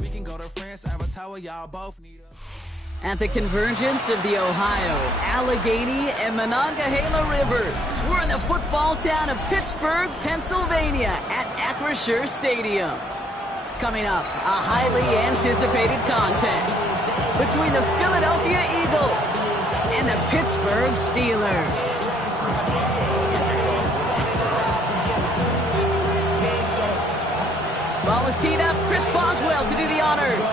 We can go to France, Avatar, y'all both need a... At the convergence of the Ohio, Allegheny, and Monongahela Rivers, we're in the football town of Pittsburgh, Pennsylvania at Acrisure Stadium. Coming up, a highly anticipated contest between the Philadelphia Eagles and the Pittsburgh Steelers. Ball is teed up. Chris Boswell to do the honors.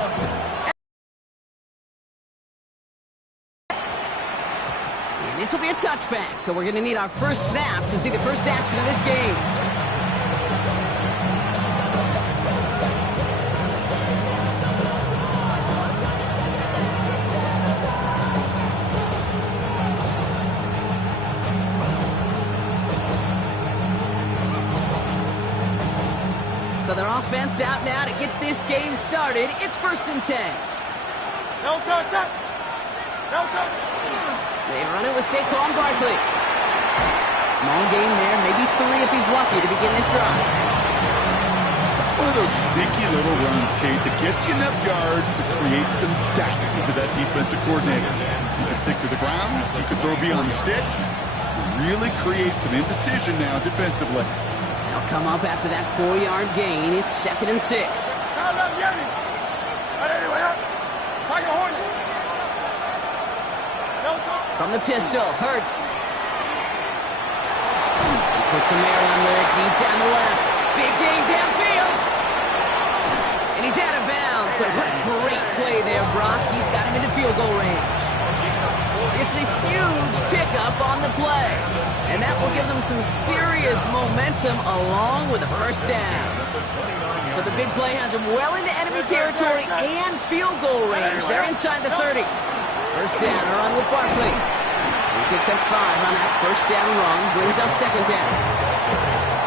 And this will be a touchback, so we're going to need our first snap to see the first action of this game. So their offense out now to get this game started. It's 1st and 10. No touch. No touch. They run it with Saquon Barkley. Small gain there, maybe 3 if he's lucky to begin this drive. That's one of those sneaky little runs, Kate, that gets you enough yards to create some doubt into that defensive coordinator. You can stick to the ground, you can throw beyond the sticks, really create some indecision now defensively. They'll come up after that 4-yard gain. It's 2nd and 6. From the pistol, Hurts. He puts some air under it, deep down the left. Big gain downfield. And he's out of bounds, but what a great play there, Brock. He's got him into field goal range. It's a huge pickup on the play. And that will give them some serious momentum along with a first down. So the big play has them well into enemy territory and field goal range. They're inside the 30. First down, a run with Barkley. He picks up 5 on that first down run, brings up 2nd down.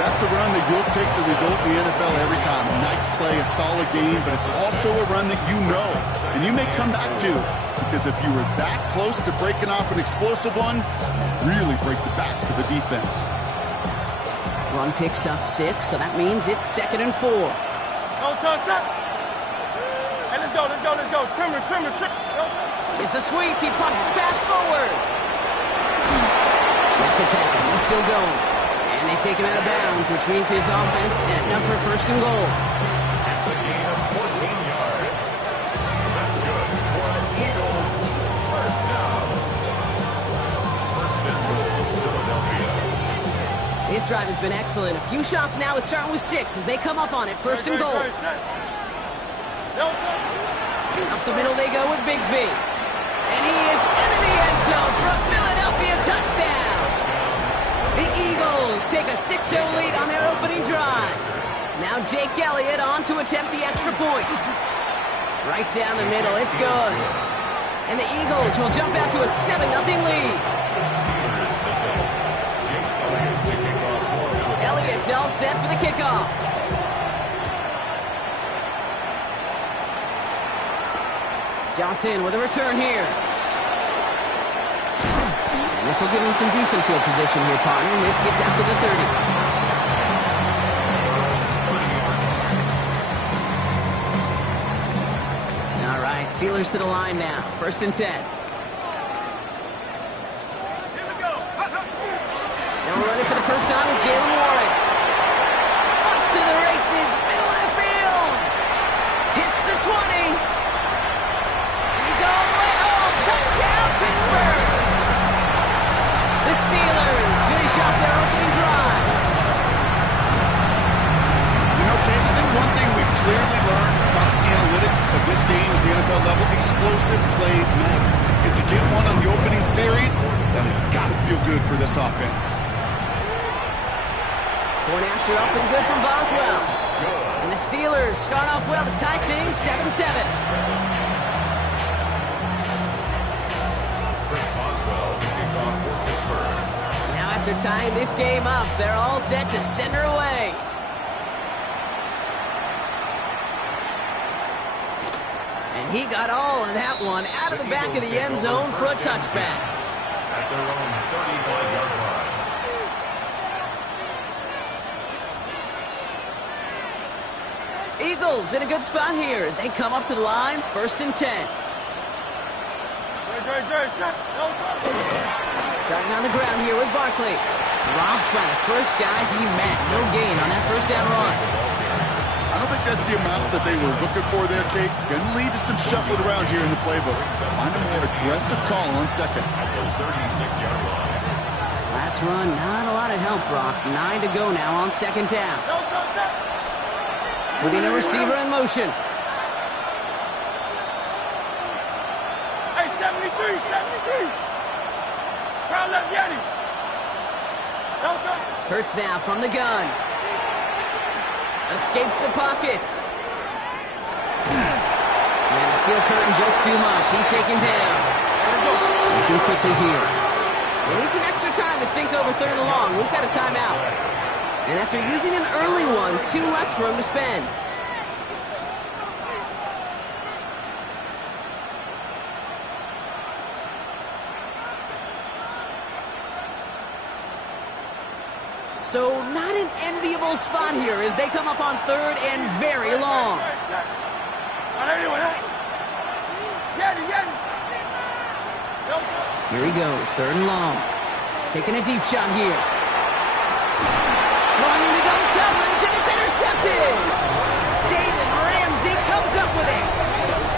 That's a run that you'll take the result in the NFL every time. A nice play, a solid game, but it's also a run that you know and you may come back to. Because if you were that close to breaking off an explosive one, really break the backs of a defense. Run picks up 6, so that means it's 2nd and 4. No touch. Hey, let's go. Trimmer. It's a sweep. He pops the pass forward. Next attack. He's still going. And they take him out of bounds, which means his offense setting up for 1st and goal. That's a gain of 14 yards. That's good for the Eagles. First down. 1st and goal, Philadelphia. This drive has been excellent. A few shots now. It's starting with 6 as they come up on it. 1st and goal. Up the middle they go with Bigsby. And he is into the end zone for a Philadelphia touchdown. The Eagles take a 6-0 lead on their opening drive. Now Jake Elliott on to attempt the extra point. Right down the middle. It's good. And the Eagles will jump out to a 7-0 lead. Elliott's all set for the kickoff. Johnson with a return here. And this will give him some decent field position here, partner. And this gets out to the 30. All right, Steelers to the line now. 1st and 10. Now we're running for the first time with Jalen Warren. Up to the races, middle of the field. Hits the 20. All the way home. Touchdown, Pittsburgh. The Steelers finish off their opening drive. You know, Kate, I think one thing we've clearly learned about the analytics of this game at the NFL level, explosive plays matter. And to get one on the opening series, that has got to feel good for this offense. Point after up is good from Boswell. And the Steelers start off well to tie things 7-7. After tying this game up, they're all set to send her away. And he got all of that one out of the back of the end zone for a touchback. At their own 35-yard line. Eagles in a good spot here as they come up to the line, 1st and 10. Starting on the ground here with Barkley. Dropped by the first guy he met. No gain on that first down run. I don't think that's the amount that they were looking for there, Kate. Going to lead to some shuffling around here in the playbook. Find a more aggressive call on second. At the 36-yard line. Last run, not a lot of help, Brock. 9 to go now on 2nd down. Putting a receiver in motion. Hey, 73, 73. Crowd left Yeti. Hurts now from the gun. Escapes the pocket. And the steel curtain just too much. He's taken down. Looking quickly here. We need some extra time to think over 3rd and long. We've got a timeout. And after using an early one, 2 left for him to spend. So not an enviable spot here as they come up on 3rd and very long. Here he goes, 3rd and long. Taking a deep shot here. Going into double coverage, and it's intercepted! Jalen Ramsey comes up with it.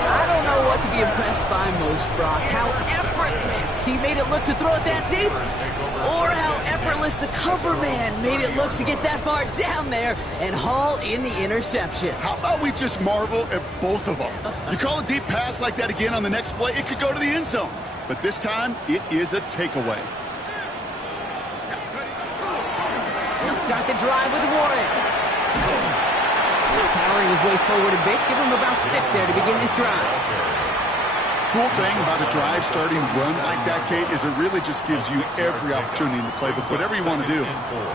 I don't know what to be impressed by most, Brock. How effortless he made it look to throw it that deep, or how effortless the cover man made it look to get that far down there and haul in the interception. How about we just marvel at both of them? You call a deep pass like that again on the next play, it could go to the end zone. But this time, it is a takeaway. He'll start the drive with Warren. Powering his way forward a bit. Give him about 6 there to begin this drive. Cool thing about a drive starting run like that, Kate, is it really just gives you every opportunity in the playbook, whatever you want to do.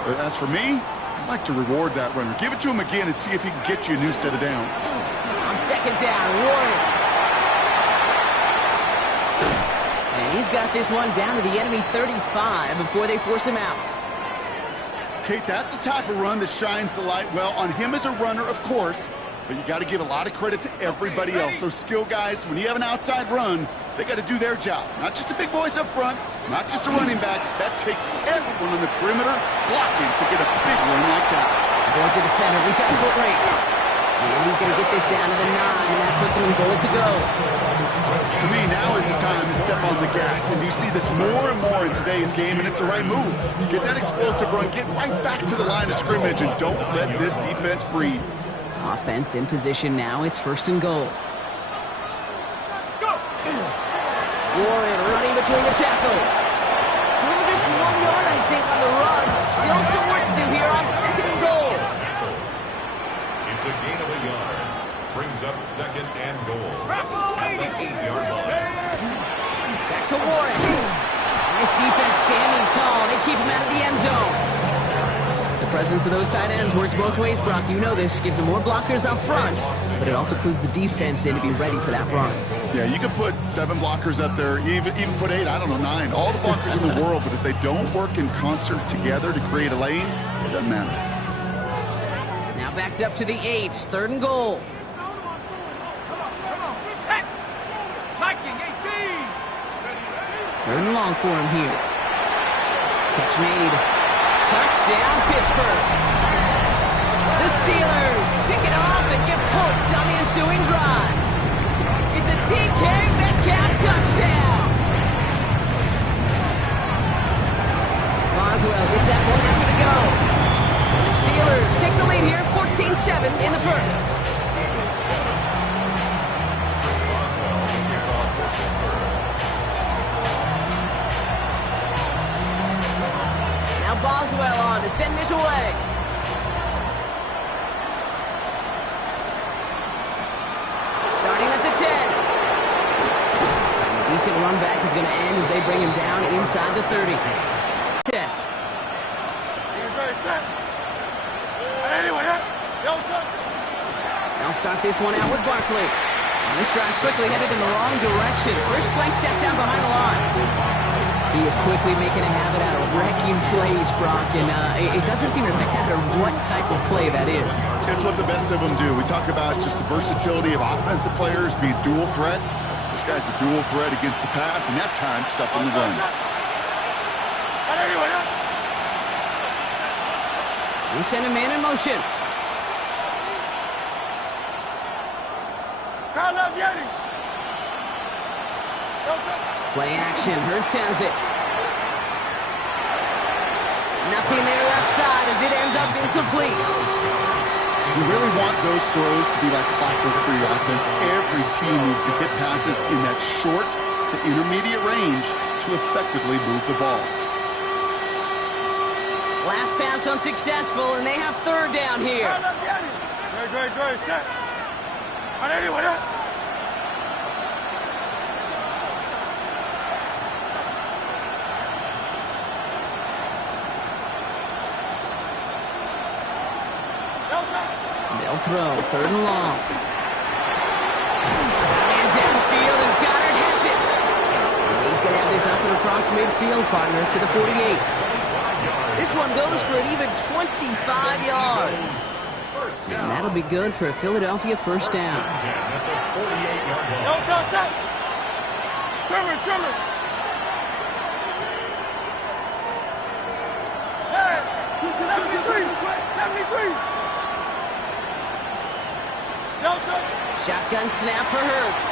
But as for me, I'd like to reward that runner. Give it to him again and see if he can get you a new set of downs. On 2nd down, Warren. And he's got this one down to the enemy 35 before they force him out. Kate, that's the type of run that shines the light well on him as a runner, of course, but you got to give a lot of credit to everybody else. Those skill guys, when you have an outside run, they got to do their job. Not just the big boys up front, not just the running backs. That takes everyone on the perimeter blocking to get a big run like that. Avoids a defender. We've got a foot race. And he's going to get this down to the 9. That puts him in goal to go. To me, now is the time to step on the gas. And you see this more and more in today's game, and it's the right move. Get that explosive run. Get right back to the line of scrimmage, and don't let this defense breathe. Offense in position now. It's 1st and goal. Warren running between the tackles. Give him just 1 yard, I think, on the run. Still some work to do here on 2nd and goal. It's a gain of a yard. Brings up 2nd and goal. At the 8-yard line. Back to Warren. Nice defense standing tall. They keep him out of the end zone. The presence of those tight ends works both ways, Brock. You know this. Gives them more blockers up front, but it also clues the defense in to be ready for that run. Yeah, you could put 7 blockers up there, even put 8, I don't know, 9. All the blockers in the world, but if they don't work in concert together to create a lane, it doesn't matter. Now backed up to the 8, 3rd and goal. Third and long for him here. Catch made. Touchdown, Pittsburgh. The Steelers pick it off and get points on the ensuing drive. It's a DK Metcalf touchdown. Boswell gets that point after the go. And the Steelers take the lead here, 14-7 in the first. Boswell on to send this away. Starting at the 10. And a decent run back is going to end as they bring him down inside the 30. 10. They'll start this one out with Barkley. And this drive's quickly headed in the wrong direction. First play set down behind the line. He is quickly making a habit out of wrecking plays, Brock, and it doesn't seem to matter what type of play that is. It's what the best of them do. We talk about just the versatility of offensive players being dual threats. This guy's a dual threat against the pass, and that time stuffing the run. We send a man in motion. Play action. Hurts has it. Nothing there left side as it ends up incomplete. You really want those throws to be like clockwork for your offense. Every team needs to hit passes in that short to intermediate range to effectively move the ball. Last pass unsuccessful, and they have third down here. Great, set. They'll throw, third and long. Man downfield, and Goddard has it. And he's going to have this up and across midfield, partner, to the 48. This one goes for an even 25 yards. And that'll be good for a Philadelphia first down. Trimmer. Hey, 73. Shotgun snap for Hurts.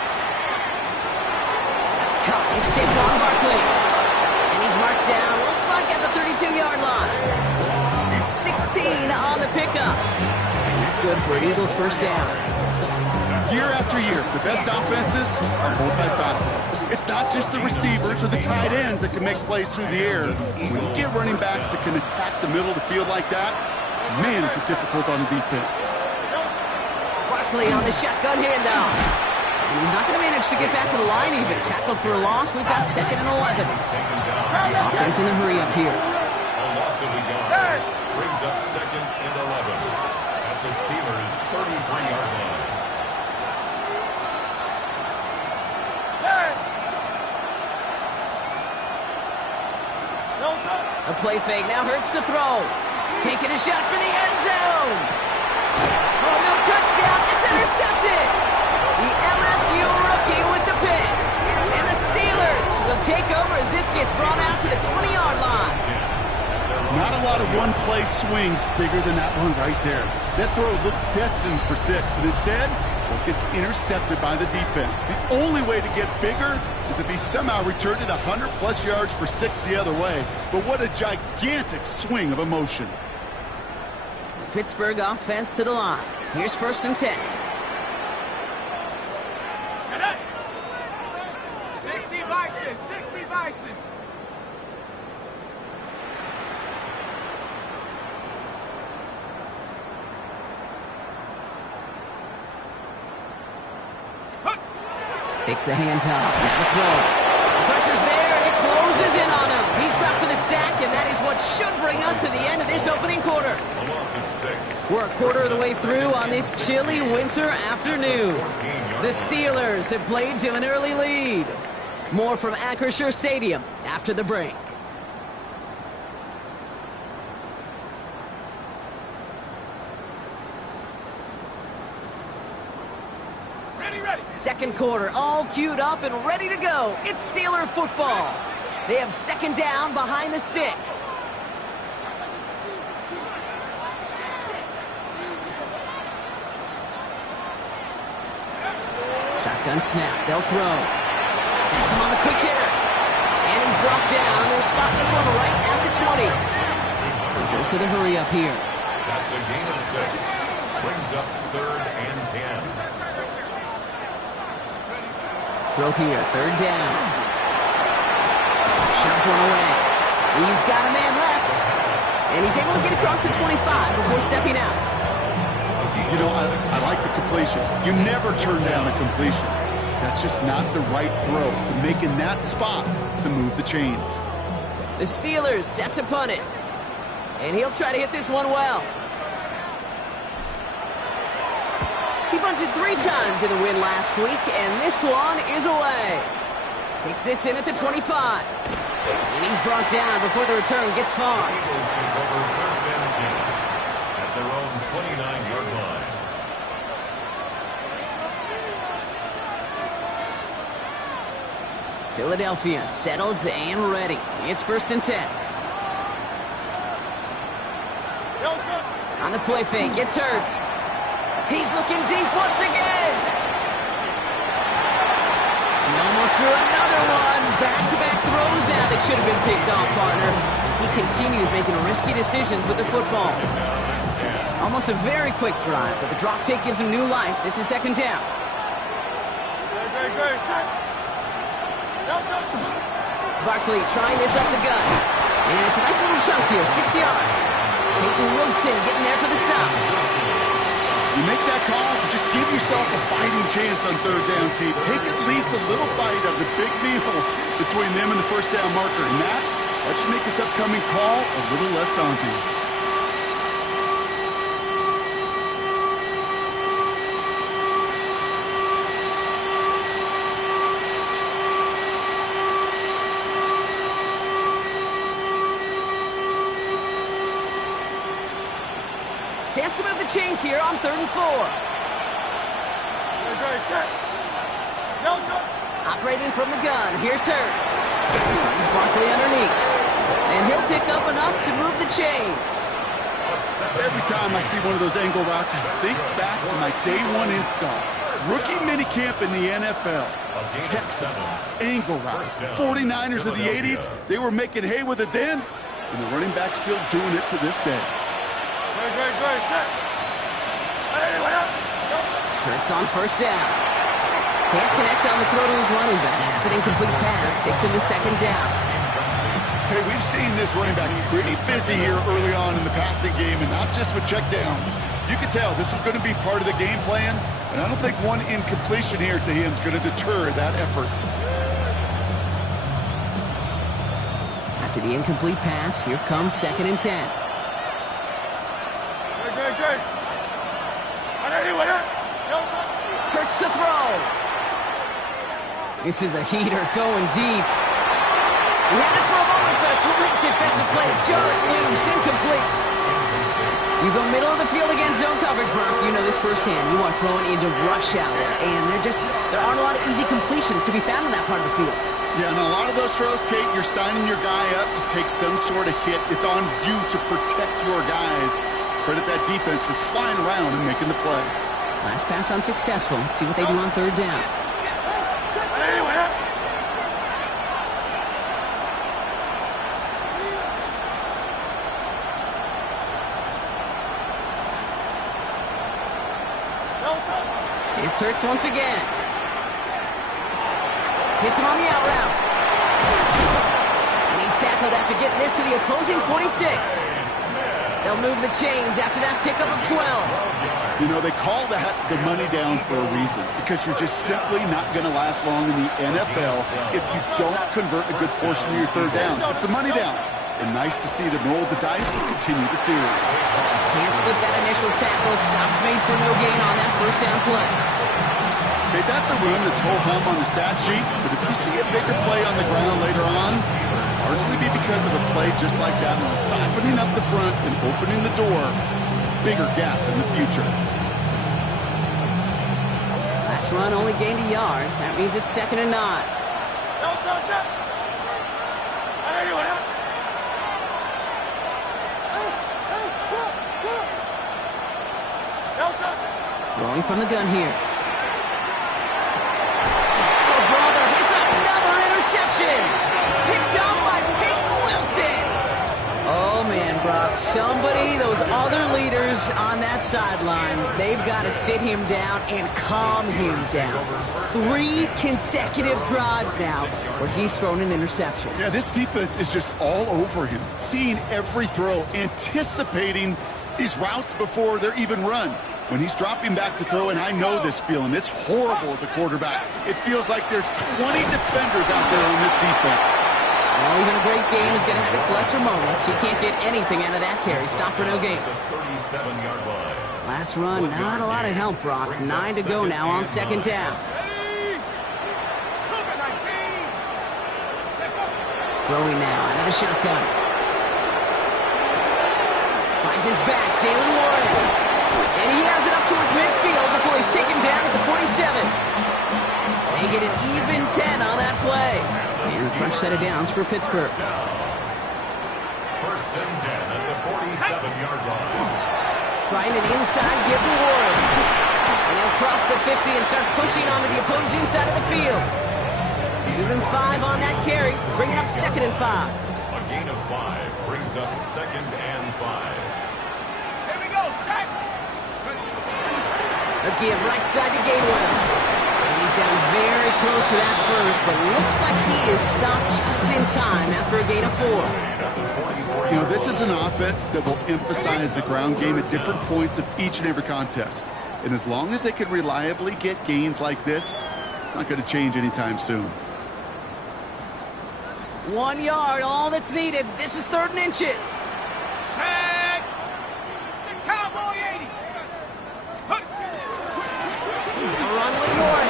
That's caught. It's Saquon Barkley. And he's marked down, looks like at the 32-yard line. That's 16 on the pickup. And that's good for an Eagles first down. Year after year, the best offenses are multifaceted. It's not just the receivers or the tight ends that can make plays through the air. When you get running backs that can attack the middle of the field like that, man, is it difficult on the defense. Barkley on the shotgun handoff. He's not going to manage to get back to the line even. Tackled for a loss. We've got 2nd and 11. Offense in the hurry up here. A loss of a yard brings up 2nd and 11 at the Steelers' 33-yard line. A play fake. Now Hurts to throw. Taking a shot for the end zone. Oh, no touchdown. It's intercepted. The LSU rookie with the pick. And the Steelers will take over as this gets brought out to the 20-yard line. Not a lot of one-play swings bigger than that one right there. That throw looked destined for 6, and instead, it gets intercepted by the defense. The only way to get bigger is if he somehow returned it 100-plus yards for 6 the other way. But what a gigantic swing of emotion. Pittsburgh offense to the line. Here's 1st and 10. 60 Bison. Takes the handoff. Now the throw. The pressure's there, and it closes in on him. He's dropped for the sack, and that is what should bring us to the end of this opening quarter. A loss of 6. We're a quarter of the way through on this chilly winter afternoon. The Steelers have played to an early lead. More from Acrisure Stadium after the break. Ready. 2nd quarter, all queued up and ready to go. It's Steeler football. They have 2nd down behind the sticks. Shotgun snap. They'll throw. Pass him on the quick hitter. And he's brought down. They'll spot this one right at the 20. He goes to the hurry up here. That's a gain of 6. Brings up 3rd and 10. Throw here. 3rd down. Shoves one away. He's got a man left. And he's able to get across the 25 before stepping out. You know, I like the completion. You never turn down a completion. That's just not the right throw to make in that spot to move the chains. The Steelers set to punt it. And he'll try to hit this one well. He bunted 3 times in the win last week, and this one is away. Takes this in at the 25. And he's brought down before the return gets far. Eagles take over first and 10 at their own 29-yard line. Philadelphia settled and ready. It's first and 10. On the play fake, gets Hurts. He's looking deep once again. He almost threw another one. Back-to-back throws now that should have been picked off, partner, as he continues making risky decisions with the football. Almost a very quick drive, but the drop kick gives him new life. This is second down. Barkley trying this up the gut. And it's a nice little chunk here, 6 yards. Peyton Wilson getting there for the stop. You make that call to just give yourself a fighting chance on third down, Kate. Take at least a little bite of the big meal between them and the first down marker. And that should make this upcoming call a little less daunting. Chance to move the chains here on 3rd and 4. Operating from the gun, here's Hurts. Finds Barkley underneath. And he'll pick up enough to move the chains. Every time I see one of those angle routes, I think back to my day one install. Rookie minicamp in the NFL. Texas, angle route. 49ers of the 80s, they were making hay with it then, and the running back's still doing it to this day. Hurts on first down. Can't connect on the throw to his running back. That's an incomplete pass. Takes him to second down. Okay, we've seen this running back pretty busy here early on in the passing game, and not just with checkdowns. You can tell this was going to be part of the game plan, and I don't think one incompletion here to him is going to deter that effort. After the incomplete pass, here comes second and 10. Hurts to throw. This is a heater going deep. He had it for a moment, but a great defensive play to jar it loose. Incomplete. You go middle of the field against zone coverage, Brock. You know this firsthand. You are throwing into rush hour, and there aren't a lot of easy completions to be found in that part of the field. Yeah, and a lot of those throws, Kate, you're signing your guy up to take some sort of hit. It's on you to protect your guys. Credit that defense for flying around and making the play. Last pass unsuccessful. Let's see what they do on third down. It's Hurts once again. Hits him on the out route. And he's tackled after getting this to the opposing 46. They'll move the chains after that pickup of 12. You know, they call that the money down for a reason, because you're just simply not going to last long in the NFL if you don't convert a good portion of your third downs. It's the money down. And nice to see them roll the dice and continue the series. Can't slip that initial tackle. Stops made for no gain on that first down play. Okay, that's a run that's ho-hum on the stat sheet, but if you see a bigger play on the ground later on, largely be because of a play just like that one, siphoning up the front and opening the door, bigger gap in the future. Last run only gained a yard. That means it's 2nd and 9. Throwing from the gun here. Oh, brother, it's another interception. Picked up by Peyton Wilson. Oh, man, Brock, those other leaders on that sideline, they've got to sit him down and calm him down. 3 consecutive drives now where he's thrown an interception. Yeah, this defense is just all over him, seeing every throw, anticipating these routes before they're even run. When he's dropping back to throw, and I know this feeling, it's horrible as a quarterback. It feels like there's 20 defenders out there on this defense. Well, even a great game is going to have its lesser moments. You can't get anything out of that carry. Stop for no gain. Last run, not a lot of help, Brock. 9 to go now on 2nd down. Throwing now, out of the shotgun. Finds his back, Jalen Warren. And he has it up towards midfield before he's taken down at the 47. They get an even 10 on that play. And a fresh set of downs for Pittsburgh. First and 10 at the 47-yard line. Trying an inside give to Warren. And he'll cross the 50 and start pushing onto the opposing side of the field. Even 5 on that carry, bringing up 2nd and 5. A gain of 5 brings up 2nd and 5. Here we go, set. A give right side to Gainwell. And he's down very close to that first, but looks like he is stopped just in time after a gain of 4. You know, this is an offense that will emphasize the ground game at different points of each and every contest. And as long as they can reliably get gains like this, it's not going to change anytime soon. 1 yard, all that's needed. This is 3rd and inches. Set. Cowboy 80. Now run with Warren.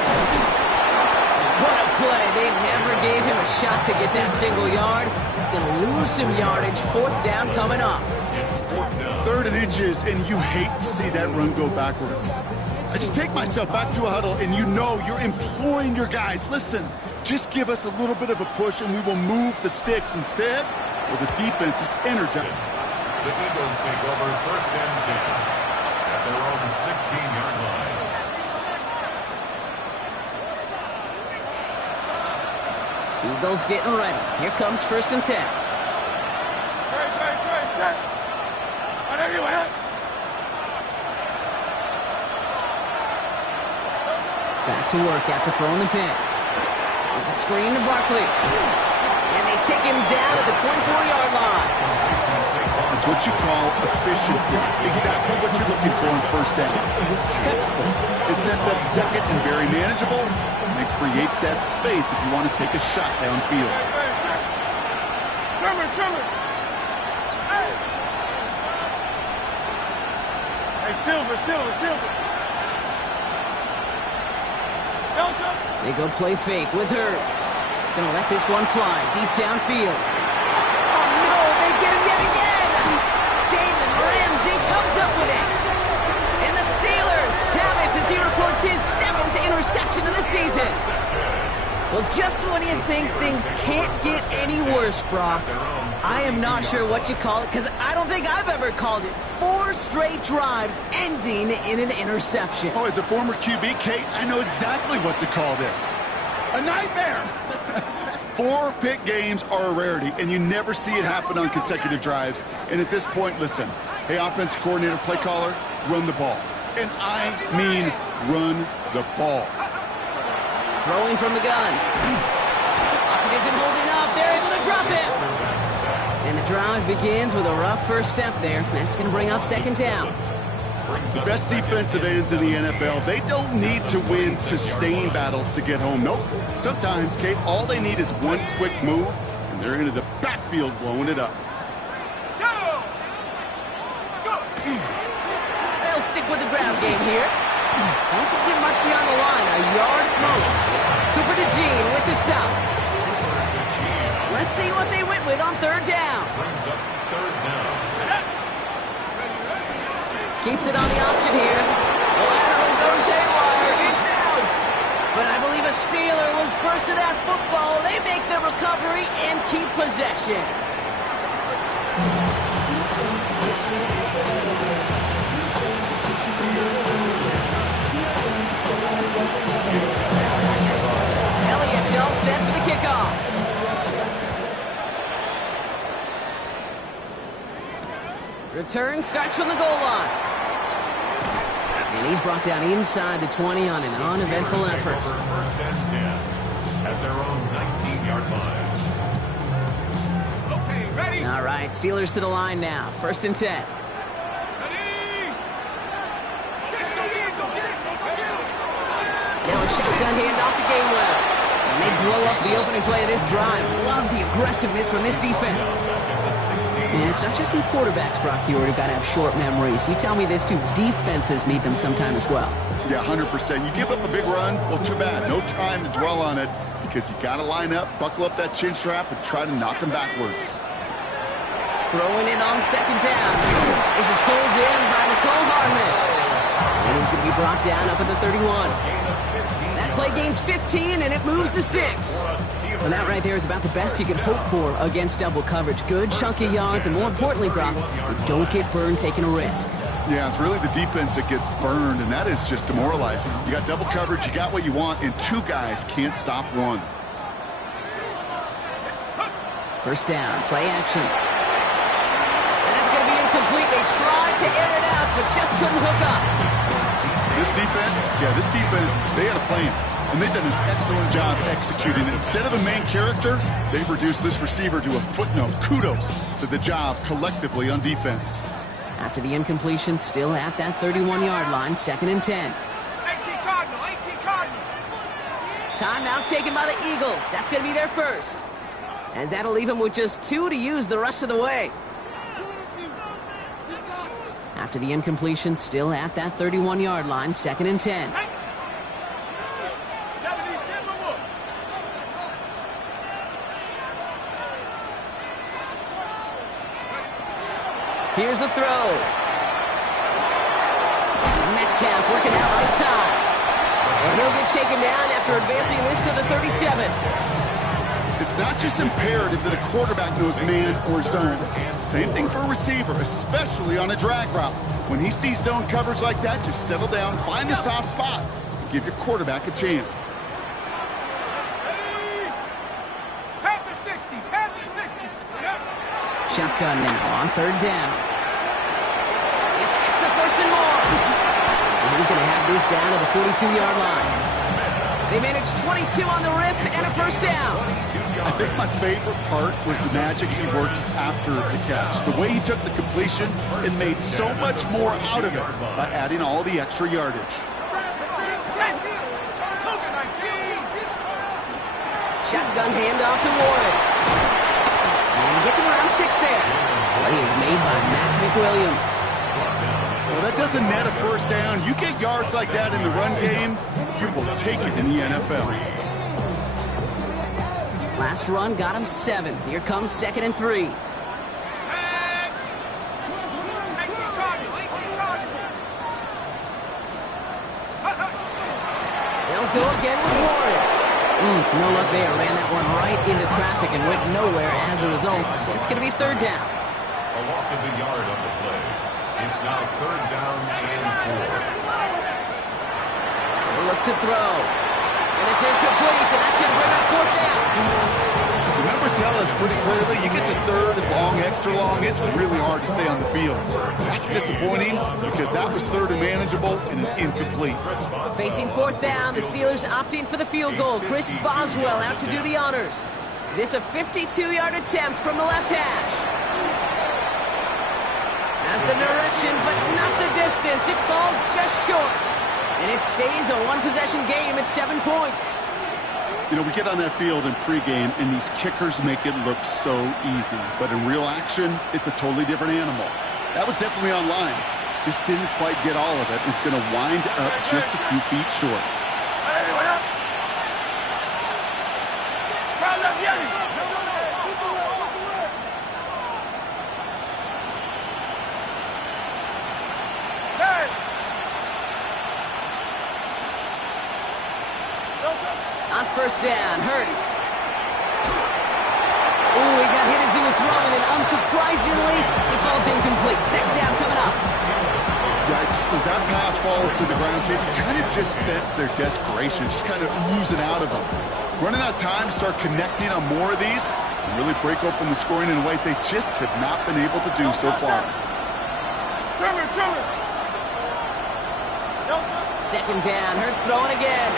What a play. They never gave him a shot to get that single yard. He's going to lose some yardage. 4th down coming up. 3rd and inches, and you hate to see that run go backwards. I just take myself back to a huddle, and you know you're imploring your guys, listen, just give us a little bit of a push, and we will move the sticks. Instead, well, the defense is energized. The Eagles take over 1st and 10 at their own 16-yard line. Eagles getting ready. Here comes 1st and 10. Great, set. Whatever you want. Back to work after throwing the pick. It's a screen to Barkley. And they take him down at the 24-yard line. That's what you call efficiency. Exactly what you're looking for in 1st down. Textbook. It sets up 2nd and very manageable, and it creates that space if you want to take a shot downfield. Trimmer. Hey, Silver. Delta. They go play fake with Hurts. Gonna let this one fly deep downfield. Oh no, they get him yet again! Jalen Ramsey comes up with it. And the Steelers have it as he records his 7th interception of the season. Well, just when you think things can't get any worse, Brock, I am not sure what you call it, because I don't think I've ever called it 4 straight drives ending in an interception. Oh, as a former QB, Kate, I know exactly what to call this. A nightmare! 4 pick games are a rarity, and you never see it happen on consecutive drives. And at this point, listen, hey, offense coordinator, play caller, run the ball. And I mean run the ball. Throwing from the gun. Pocket isn't holding up. They're able to drop it. And the drive begins with a rough first step there. That's going to bring up 2nd down. The best defensive ends in the NFL, they don't need to win sustained battles to get home. Nope. Sometimes, Kate, all they need is one quick move, and they're into the backfield blowing it up. Go. They'll stick with the ground game here. Doesn't get much beyond the line. A yard at most. Cooper DeJean with the stop. Let's see what they went with on 3rd down. Brings up 3rd down. Keeps it on the option here. The lateral goes haywire. It's out. But I believe a Steeler was first to that football. They make the recovery and keep possession. Elliott's all set for the kickoff. Return starts from the goal line. And he's brought down inside the 20 on an uneventful effort. 1st and 10 at their own 19-yard line. Okay, ready. All right, Steelers to the line now. 1st and 10. Ready. Now a shotgun handoff to Gainwell. And they blow up the opening play of this drive. Love the aggressiveness from this defense. And it's not just some quarterbacks, Brock, who got to have short memories. You tell me this too. Defenses need them sometime as well. Yeah, 100%. You give up a big run, well, too bad. No time to dwell on it. You because you got to line up, buckle up that chin strap, and try to knock them backwards. Throwing it on second down. This is pulled in by Nicole Hardman. And he's going to be brought down up at the 31. That play gains 15, and it moves the sticks. And that right there is about the best you can hope for against double coverage. Good chunky yards, and more importantly, Brock, you don't get burned taking a risk. Yeah, it's really the defense that gets burned, and that is just demoralizing. You got double coverage, you got what you want, and two guys can't stop one. First down, play action. And it's going to be incomplete. They tried to air it out, but just couldn't hook up. This defense, they had a plan, and they've done an excellent job executing it. Instead of a main character, they've reduced this receiver to a footnote. Kudos to the job collectively on defense. After the incompletion, still at that 31-yard line, 2nd and 10. 18 Cardinal, 18 Cardinal. Timeout taken by the Eagles. That's going to be their first. As that'll leave them with just 2 to use the rest of the way. After the incompletion, still at that 31-yard line, 2nd and 10. Here's a throw. Metcalf working out right side. And he'll get taken down after advancing this to the 37. It's not just imperative that a quarterback knows man or zone. Same thing for a receiver, especially on a drag route. When he sees zone coverage like that, just settle down, find the soft spot, and give your quarterback a chance. Half the 60, half the 60. Shotgun now on 3rd down. This gets the 1st and more. And he's going to have this down to the 42-yard line. They managed 22 on the rip and a 1st down. I think my favorite part was the magic he worked after the catch. The way he took the completion and made so much more out of it by adding all the extra yardage. Shotgun handoff to Warren. And he gets him around 6 there. Play is made by Matt McWilliams. Well, that doesn't net a 1st down. You get yards like that in the run game, you will take it in the NFL. Last run got him 7. Here comes 2nd and 3. They'll go again with Warren. No luck there. Ran that one right into traffic and went nowhere as a result. It's going to be 3rd down. A loss of a yard on the play. It's now 3rd down and 4. Look to throw. And it's incomplete, and that's going to bring up 4th down. The numbers tell us pretty clearly, you get to 3rd and long, extra long, it's really hard to stay on the field. That's disappointing because that was 3rd and manageable and an incomplete. Facing 4th down, the Steelers opting for the field goal. Chris Boswell out to do the honors. This a 52-yard attempt from the left hash. Has the direction, but not the distance. It falls just short. And it stays a one-possession game at 7 points. You know, we get on that field in pregame, and these kickers make it look so easy. But in real action, it's a totally different animal. That was definitely online. Just didn't quite get all of it. It's going to wind up just a few feet short. On 1st down, Hurts. Ooh, he got hit as he was throwing, and unsurprisingly, he falls incomplete. 2nd down coming up. Yikes, as that pass falls to the ground, you kind of just sense their desperation, just kind of oozing out of them. Running out of time to start connecting on more of these and really break open the scoring in a way they just have not been able to do so far. 2nd down, Hurts throwing again.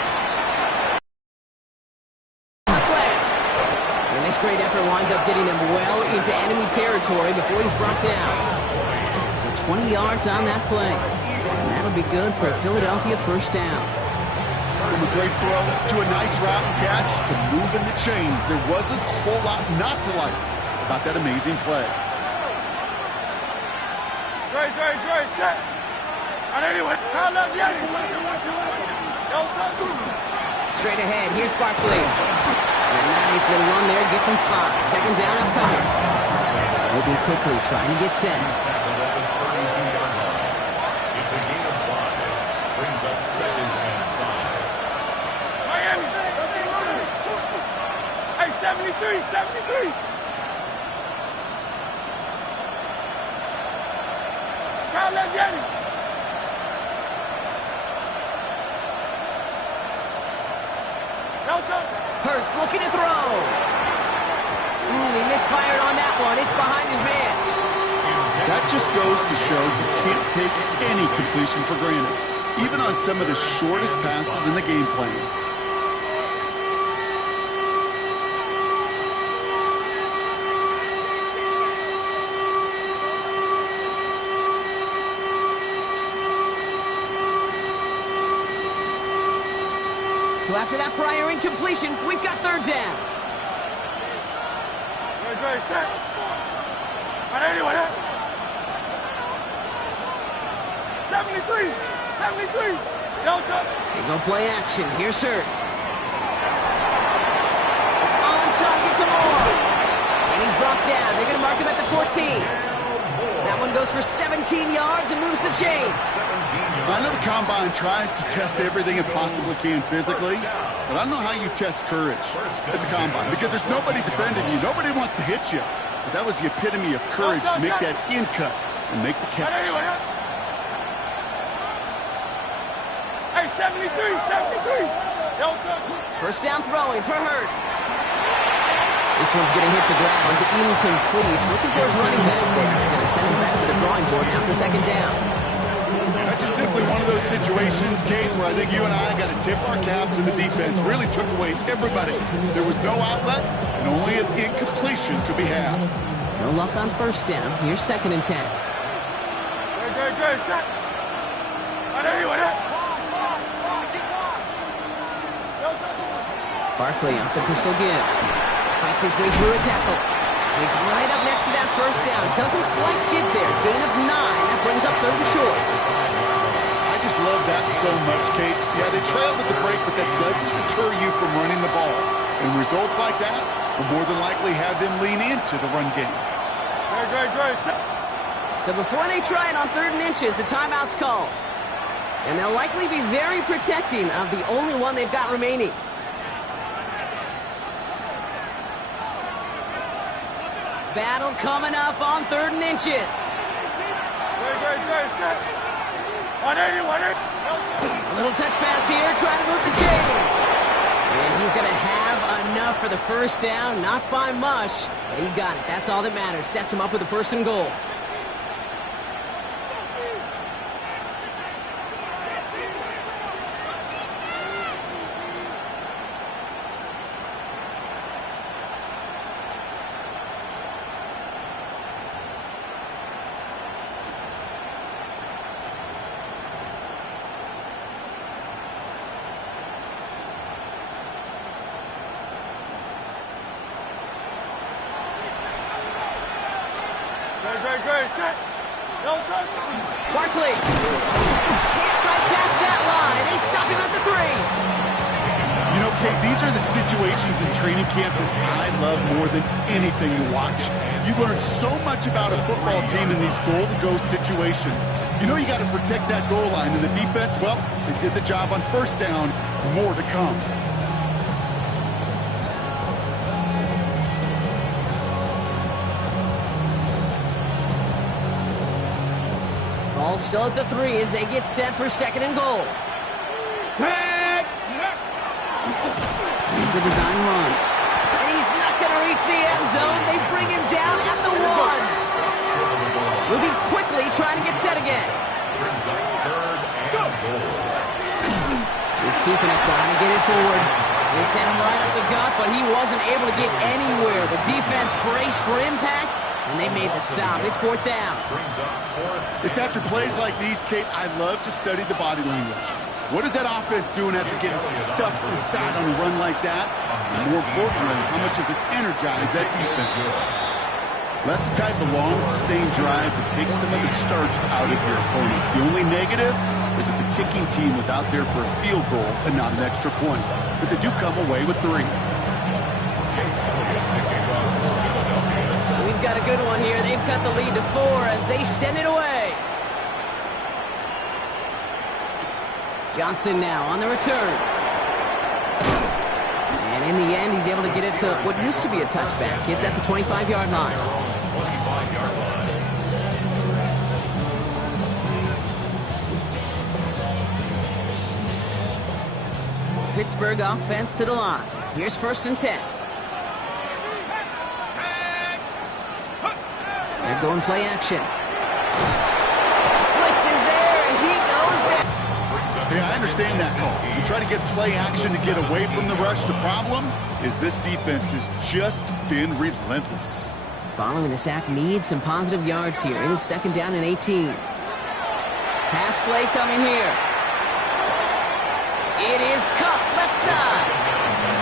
And this great effort winds up getting him well into enemy territory before he's brought down. So 20 yards on that play. And that'll be good for a Philadelphia 1st down. From a great throw to a nice route and catch to moving the chains. There wasn't a whole lot not to like about that amazing play. Great. Straight ahead, here's Barkley. And a nice little run there, gets him 5. Second down upcoming. Moving quickly, trying to get set. It's a gain of 5. Brings up 2nd and 5. Miami. Hey, 73, 73. Crowd, let's get it. Hurts looking to throw. Ooh, he misfired on that one. It's behind his man. That just goes to show you can't take any completion for granted, even on some of the shortest passes in the game plan. So after that prior incompletion, we've got 3rd down. Good, set. But anyway, 73, 73. Delta. They go play action. Here's Hurts. It's on target to Moore. And he's brought down. They're going to mark him at the 14. That one goes for 17 yards and moves the chains. I know the Combine tries to test everything it possibly can physically, but I don't know how you test courage at the Combine because there's nobody defending you. Nobody wants to hit you. But that was the epitome of courage to make that in cut and make the catch. Hey, 73, 73. Delta. First down throwing for Hurts. This one's going to hit the ground. Incomplete. Looking for his running back there. Going to send him back to the drawing board now for 2nd down. That's just simply one of those situations, Kate, where I think you and I got to tip our cap to the defense. Really took away everybody. There was no outlet, and only an incompletion could be had. No luck on 1st down. Here's 2nd and 10. Good, set. But anyway, Barkley off the pistol give. Fights his way through a tackle. He's right up next to that 1st down. Doesn't quite get there. Gain of 9. That brings up 3rd and short. I just love that so much, Kate. Yeah, they trailed at the break, but that doesn't deter you from running the ball. And results like that will more than likely have them lean into the run game. Good. So before they try it on 3rd and inches, a timeout's called. And they'll likely be very protecting of the only one they've got remaining. Battle coming up on 3rd and inches. Good, set. 180. A little touch pass here, trying to move the chains. And he's going to have enough for the 1st down. Not by much, but he got it. That's all that matters. Sets him up with a 1st and goal. Good, set. Delta. Barkley can't right past that line. They stop him at the 3. You know, Kate, these are the situations in training camp that I love more than anything to watch. You learn so much about a football team in these goal-to-go situations. You know you got to protect that goal line, and the defense, well, they did the job on 1st down. More to come. Ball still at the 3 as they get set for 2nd and goal. It's a design run. And he's not going to reach the end zone. They bring him down at the 1. Moving quickly, trying to get set again. Brings up 3rd and goal. He's keeping it, trying to get it forward. They sent him right up the gut, but he wasn't able to get anywhere. The defense braced for impact, and they made the stop. It's 4th down. Brings up 4th. It's after plays like these, Kate, I love to study the body language. What is that offense doing after getting stuffed inside on a run like that? And more importantly, how much does it energize that defense? That's the type of long, sustained drives that takes some of the starch out of your opponent. The only negative is if the kicking team was out there for a field goal and not an extra point. But they do come away with 3. We've got a good one here. They've cut the lead to 4 as they send it away. Johnson now on the return. And in the end, he's able to get it to what used to be a touchback. It's at the 25-yard line. 25-yard line. Pittsburgh offense to the line. Here's 1st and 10. They're going play action. Blitz is there, and he goes down. Yeah, I understand that call. You try to get play action to get away from the rush. The problem is this defense has just been relentless. Following the sack needs some positive yards here. It is 2nd down and 18. Pass play coming here. It is cut left side.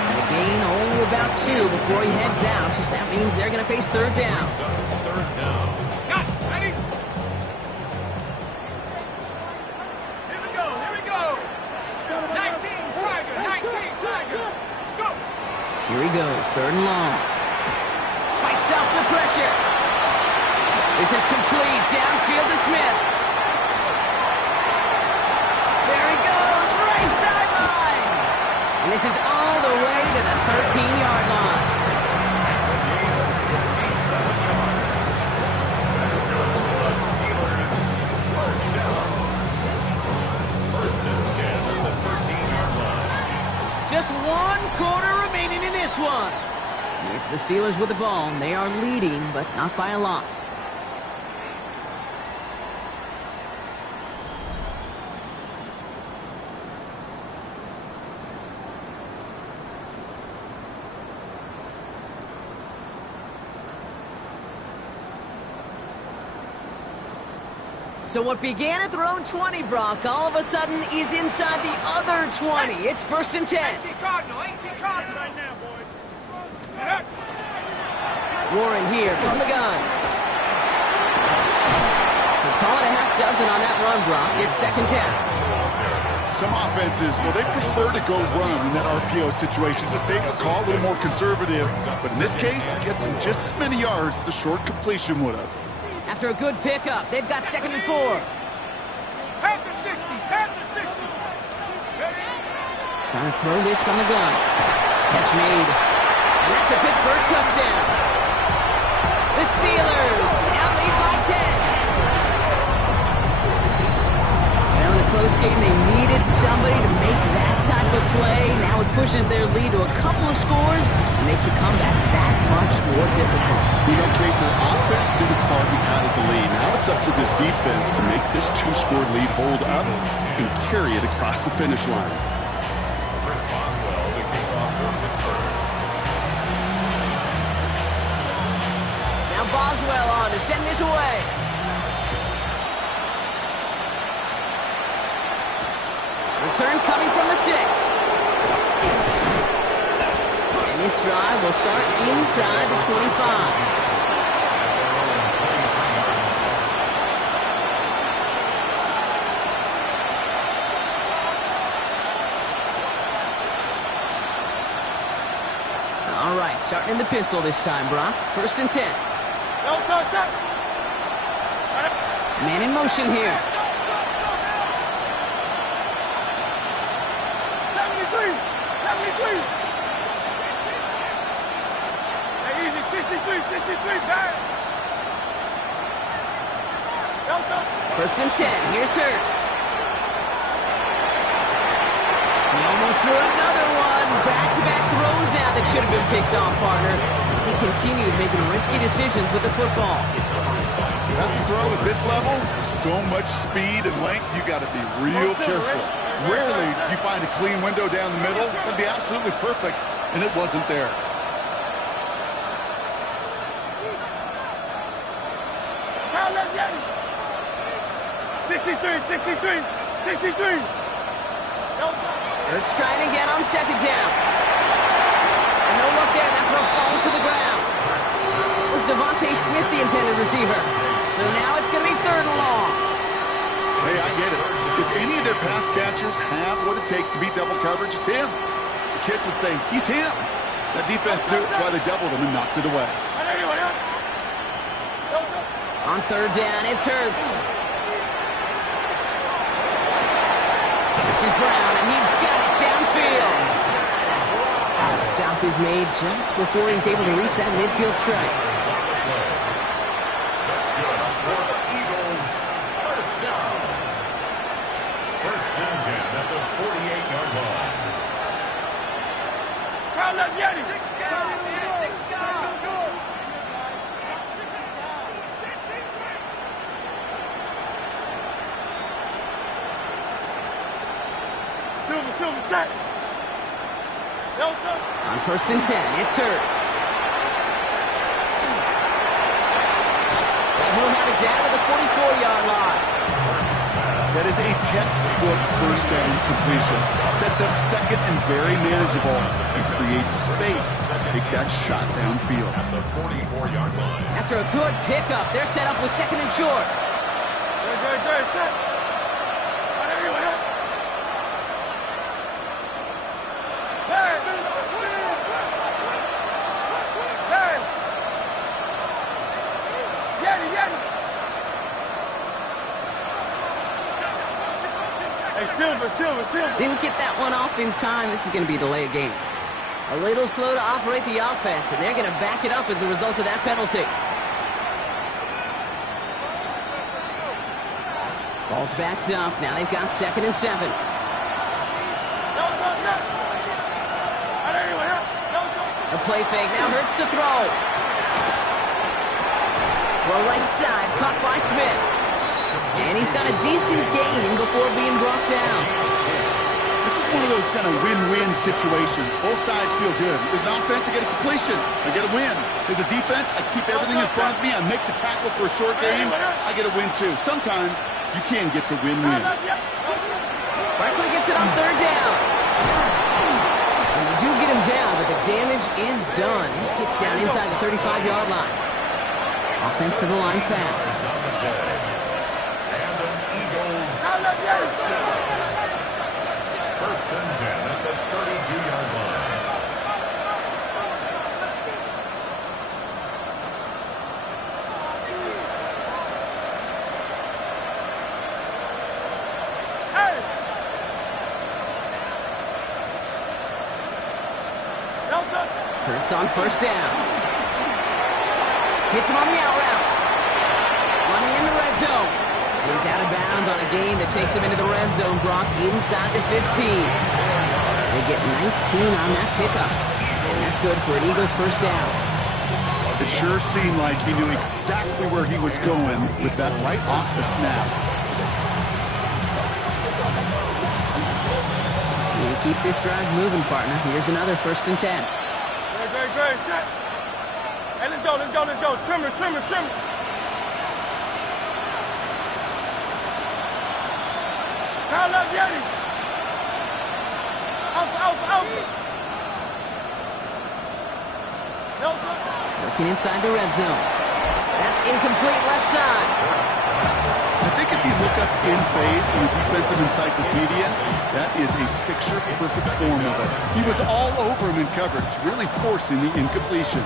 And a gain only about 2 before he heads out. That means they're going to face 3rd down. 3rd down. Got it. Ready? Here we go. Here we go. 19 Tiger. 19 Tiger. Let's go. Here he goes. 3rd and long. Fights off the pressure. This is complete. Downfield to Smith. There he goes. Right sideline. And this is all the way to the 13-yard line. That's a gain of 67 yards. That's good for the Steelers. 1st down. 1st and 10 on the 13-yard line. Just 1 quarter remaining in this one. It's the Steelers with the ball. They are leading, but not by a lot. So what began at their own 20, Brock, all of a sudden is inside the other 20. It's 1st and 10. 18 Cardinal. 18 Cardinal right now, boys. Get up. Warren here from the gun. So call it a half dozen on that run, Brock. It's 2nd down. Some offenses, well, they prefer to go run in that RPO situation. It's a safer call, a little more conservative. But in this case, it gets them just as many yards as a short completion would have. After a good pickup, they've got 2nd and 4. Half the 60. Half the 60. Ready? Trying to throw this from the gun. Catch made. And that's a Pittsburgh touchdown. The Steelers now lead by 10. Well, in a close game, they needed somebody to make that type of play. Now it pushes their lead to a couple of scores and makes a comeback that much more difficult. You know, Kate, the offense did its part and had the lead. Now it's up to this defense to make this 2-score lead hold up and carry it across the finish line. Chris Boswell to kick off for Pittsburgh. Now Boswell on to send this away. Return coming from the 6. And this drive will start inside the 25. All right, starting in the pistol this time, Brock. 1st and 10. Man in motion here. 73. 73. Hey, easy. 63. 63. Back. 1st and 10. Here's Hurts. He almost threw another one. Back-to-back throws now that should have been picked off, partner, as he continues making risky decisions with the football. That's a throw at this level. So much speed and length, you got to be real careful. Rarely do you find a clean window down the middle. That'd be absolutely perfect, and it wasn't there. Hurts trying to get on 2nd down. And no look there. That throw falls to the ground. The was Devontae Smith the intended receiver. So now it's going to be 3rd and long. Hey, I get it. If any of their pass catchers have what it takes to beat double coverage, it's him. The kids would say, he's him. That defense knew it. That's why they doubled him and knocked it away. On 3rd down, it's Hurts. This is Brown, and he's got it downfield. And the stop is made just before he's able to reach that midfield strike. That's good for the Eagles. First down. 1st and 10 at the 48-yard line. Crowd left Yeti. Silver, set. On 1st and 10, it's Hurts. And he'll have it down to the 44-yard line. That is a textbook 1st down completion. Sets up 2nd and very manageable and creates space to take that shot downfield. At the 44-yard line. After a good pickup, they're set up with 2nd and short. Good, set. Silver. Didn't get that one off in time. This is going to be a delay of game. A little slow to operate the offense, and they're going to back it up as a result of that penalty. Ball's backed up. Now they've got 2nd and 7. A play fake. Now Hurts to throw. Well, right side, caught by Smith. And he's got a decent gain before being brought down. This is one of those kind of win-win situations. Both sides feel good. As an offense, I get a completion. I get a win. As a defense, I keep everything in front of me. I make the tackle for a short game. I get a win, too. Sometimes you can get to win-win. Barkley gets it on 3rd down. And they do get him down, but the damage is done. He just gets down inside the 35-yard line. Offense to the line fast. First and 10 at the 32-yard line. Hurts on 1st down. Hits him on the out route. Running in the red zone. He's out of bounds on a gain that takes him into the red zone, Brock, inside the 15. They get 19 on that pickup. And that's good for an Eagles 1st down. It sure seemed like he knew exactly where he was going with that right off the snap. You keep this drive moving, partner. Here's another 1st and 10. Great. Set. Hey, let's go. Trimmer. Crowd left Yeti. Out. Looking inside the red zone. That's incomplete left side. I think if you look up in phase in the defensive encyclopedia, that is a picture-perfect form of it. He was all over him in coverage, really forcing the incompletion.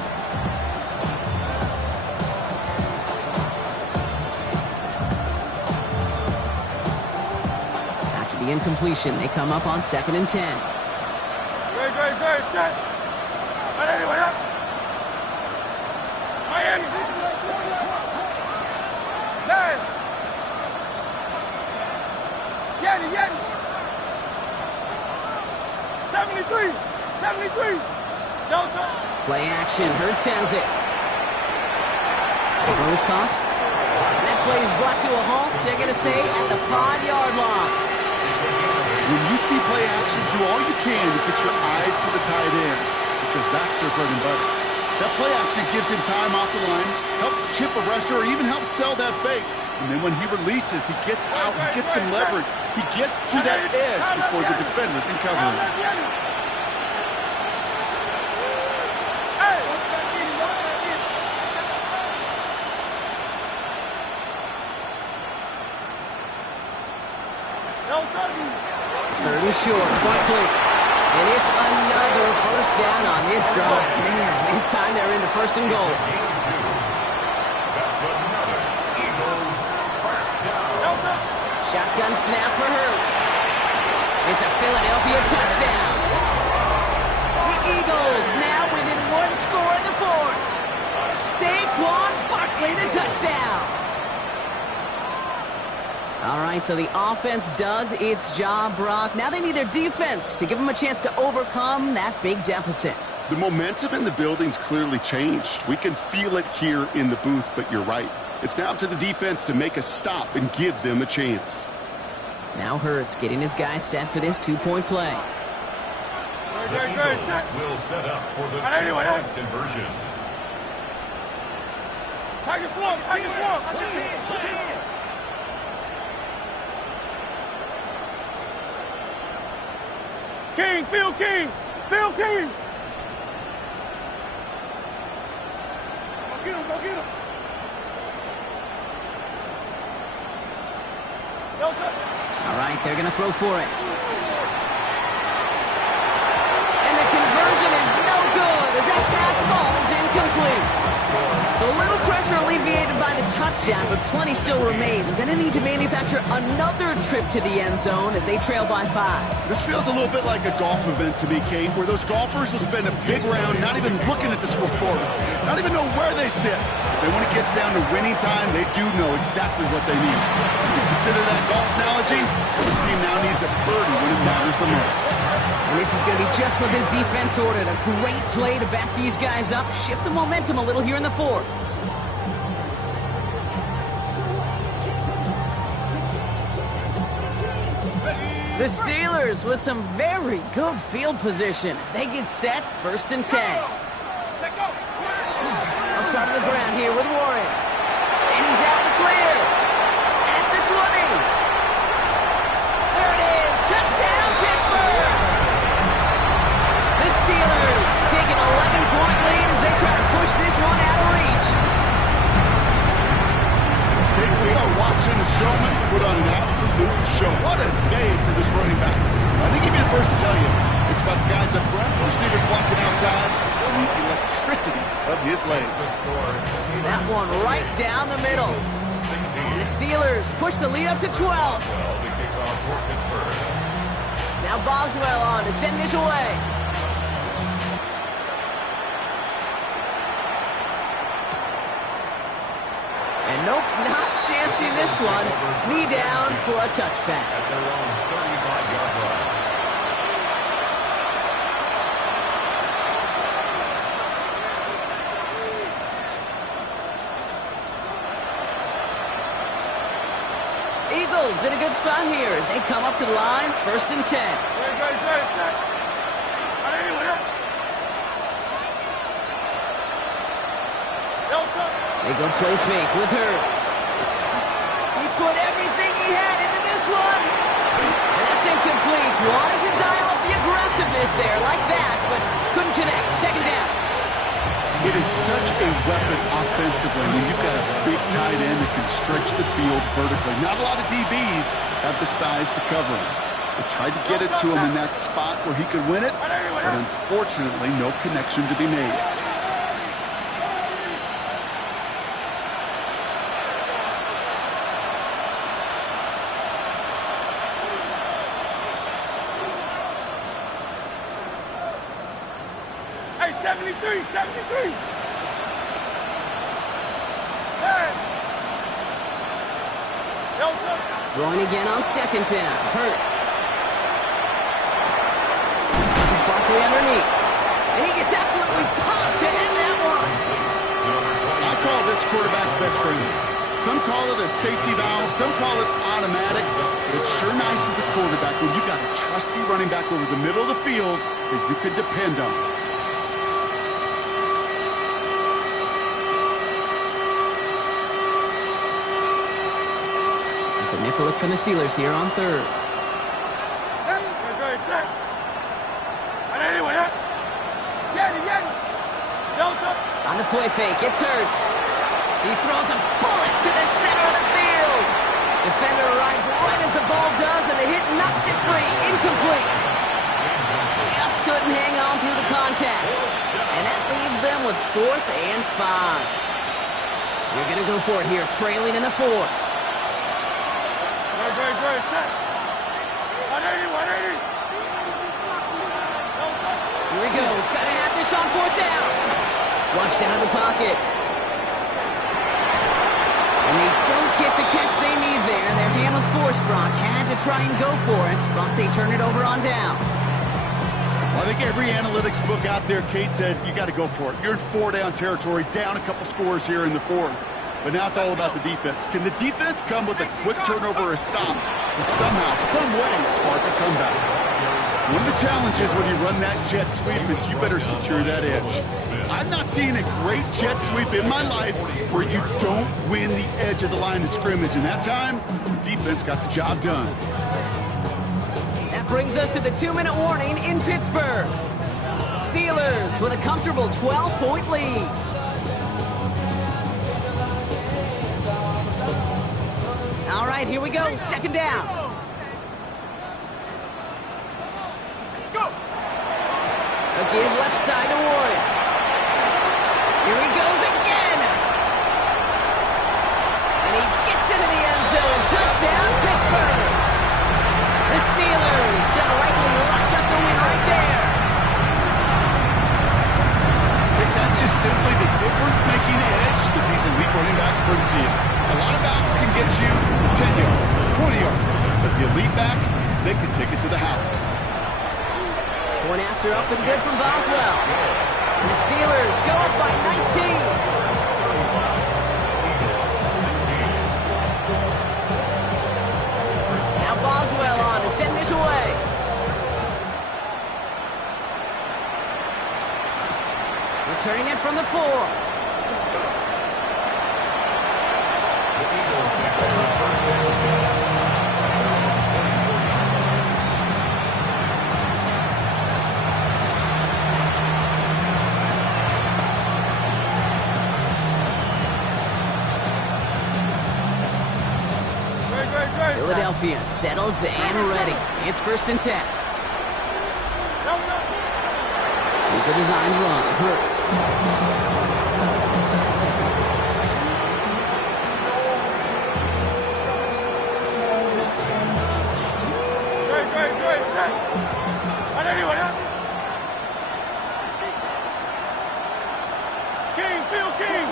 After the incompletion, they come up on 2nd and 10. Great. Set. Anyway, up. Miami. 9. Yeti. 73. Don't touch. Play action. Hurts has it. Throw is caught. And that play is brought to a halt. They're going to say at the 5-yard line. When you see play action, do all you can to get your eyes to the tight end, because that's their bread and butter. That play action gives him time off the line, helps chip a rusher, or even helps sell that fake. And then when he releases, he gets out, he gets some leverage. He gets to that edge before the defender can cover him. Third and short, Buckley. And it's another first down on this drive. Man, this time they're into first and goal. That's another Eagles first down. Shotgun snap for Hurts. It's a Philadelphia touchdown. The Eagles now within one score in the fourth. Saquon Barkley, the touchdown. All right, so the offense does its job, Brock. Now they need their defense to give them a chance to overcome that big deficit. The momentum in the building's clearly changed. We can feel it here in the booth, but you're right. It's now up to the defense to make a stop and give them a chance. Now Hurts getting his guys set for this two-point play. The Eagles will set up for the two-point conversion. Target floor, target floor. King, Phil King, Phil King. Go get him, go get him. All right, they're going to throw for it. And the conversion is no good as that pass falls incomplete. So a little pressure alleviated by the touchdown, but plenty still remains. Going to need to manufacture another trip to the end zone as they trail by 5. This feels a little bit like a golf event to me, Kate, where those golfers will spend a big round not even looking at the scoreboard, not even know where they sit. Then when it gets down to winning time, they do know exactly what they need. Consider that golf analogy. This team now needs a birdie when it matters the most. And this is going to be just what this defense ordered. A great play to back these guys up, shift the momentum a little here in the fourth. The Steelers with some very good field position as they get set, 1st and 10. I'll start on the ground here with Warren. And he's out the clear. At the 20. There it is. Touchdown, Pittsburgh. The Steelers take an 11-point lead as they try to push this one out of reach. We are watching a showman put on an absolute show. What a day for this running back. I think he'd be the first to tell you. It's about the guys up front, receivers blocking outside, and the electricity of his legs. That one right down the middle. And the Steelers push the lead up to 12. The kickoff for Pittsburgh. Now Boswell on to send this away. And nope, not chancing this one. Knee down for a touchback. At their own 35-yard line. Eagles in a good spot here as they come up to the line, 1st and 10. They go play fake with Hurts. He put everything he had into this one. And that's incomplete. Wanted to dial up the aggressiveness there like that, but couldn't connect. 2nd down. It is such a weapon offensively when you've got a big tight end that can stretch the field vertically. Not a lot of DBs have the size to cover him. They tried to get it to him in that spot where he could win it, but unfortunately no connection to be made. Hey, 73, 73. Hey. Throwing again on 2nd down. Hurts. He's Barkley underneath. And he gets absolutely popped to end that one. I call this quarterback's best friend. Some call it a safety valve, some call it automatic. But it's sure nice as a quarterback when you got a trusty running back over the middle of the field that you can depend on. It's a nickel look from the Steelers here on 3rd. On the play fake, it's Hurts. He throws a bullet to the center of the field. Defender arrives right as the ball does, and the hit with 4th and 5. You're going to go for it here, trailing in the 4th. Great, set. 180, 180. Here he goes. Got to have this on 4th down. Flushed out of the pocket. And they don't get the catch they need there. Their hand was forced, Brock. Had to try and go for it, but they turn it over on downs. Well, I think every analytics book out there, Kate, said you got to go for it. You're in 4-down territory, down a couple scores here in the 4th. But now it's all about the defense. Can the defense come with a quick turnover or a stop to somehow, some way, spark a comeback? One of the challenges when you run that jet sweep is you better secure that edge. I've not seen a great jet sweep in my life where you don't win the edge of the line of scrimmage. And that time, the defense got the job done. That brings us to the 2-minute warning in Pittsburgh. Steelers with a comfortable 12-point lead. All right, here we go. 2nd down. Again, left side to Warren. Here he goes again. And he gets into the end zone. Touchdown, Pittsburgh. The Steelers have likely locked up the win right there. I think that's just simply the difference-making edge that these elite running backs bring to you. A lot of backs can get you 10 yards, 20 yards, but the elite backs, they can take it to the house. Point after up and good from Boswell. And the Steelers go up by 19. Now Boswell on to send this away. Returning it from the 4. The Eagles declare 1st and 10. Philadelphia settled and ready. It's 1st and 10. Here's a designed run. Hurts. Great, set. 180, King, Phil King.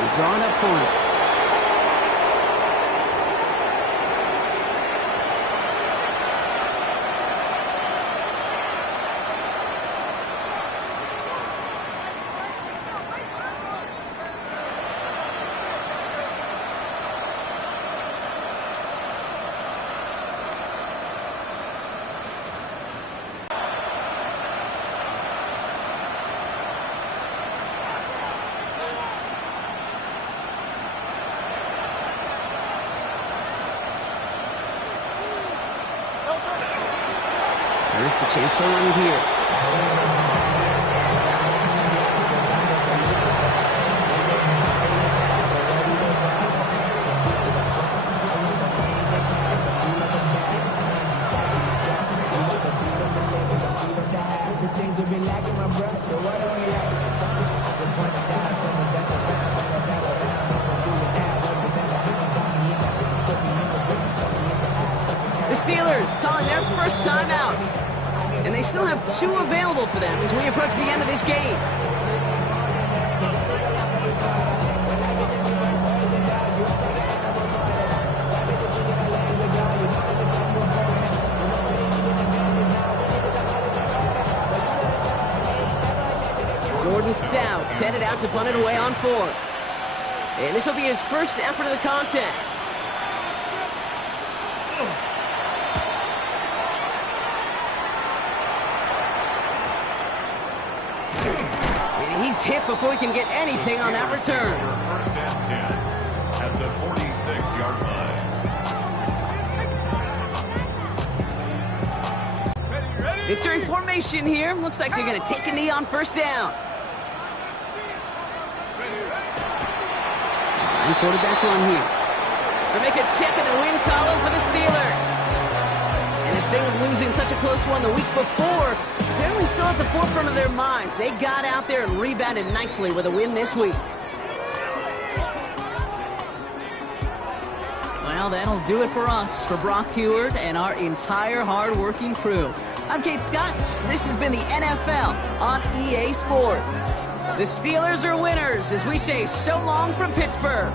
He's drawn up for it. It's a chance to run here. The Steelers calling their first time out. And they still have 2 available for them as we approach the end of this game. Jordan Stout headed out to punt it away on 4. And this will be his first effort of the contest. He's hit before he can get anything on that return. 1st and 10 at the 46-yard line. Ready? Victory formation here. Looks like they're going to take a knee on 1st down. Design quarterback run here. To make a check in the win column for the Steelers. And this thing of losing such a close one the week before Apparently still at the forefront of their minds. They got out there and rebounded nicely with a win this week. Well, that'll do it for us, for Brock Heward and our entire hard-working crew. I'm Kate Scott. This has been the NFL on EA Sports. The Steelers are winners as we say so long from Pittsburgh.